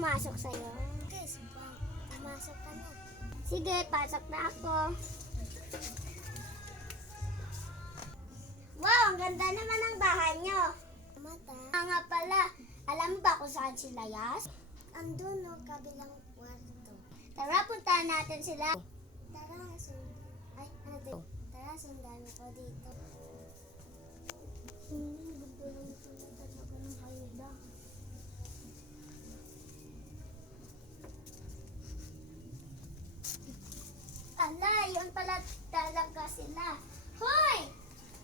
pumasok sa'yo? Guys, pumasok ka na. Sige, pasok na ako. Wow, ang ganda naman ng bahay nyo. Mata. Nga pala, alam mo ba kung saan sila, Yas? Andun no, kabilang kwarto. Tara, puntahan natin sila. Tara, sundan ako dito. Ganda lang ito na talaga ng hayda. Ala, yun pala talaga sila. Hoy!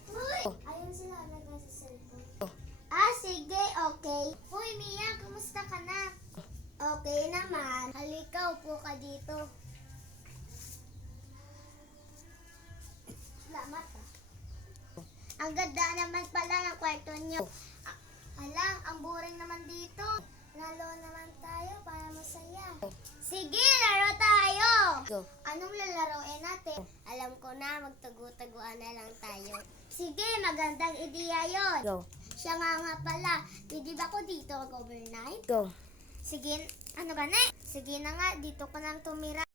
Hoy! Ayun sila, nagay sa cellphone. Ah, sige, okay. Hoy, Mia, kumusta ka na? Okay naman. Halika, upo ka dito. Salamat ah. Ang ganda naman pala ng kwarto niyo. Ala, ang boring naman dito. Lalo naman tayo para masaya. Sige, laro tayo! Go. Anong lalaroin natin? Alam ko na, magtago-taguan na lang tayo. Sige, magandang ideya yon. Go. Siya nga pala, pwede ba ko dito mag-overnight? Go. Sige, ano ba na? Sige na nga, dito ko nang tumira.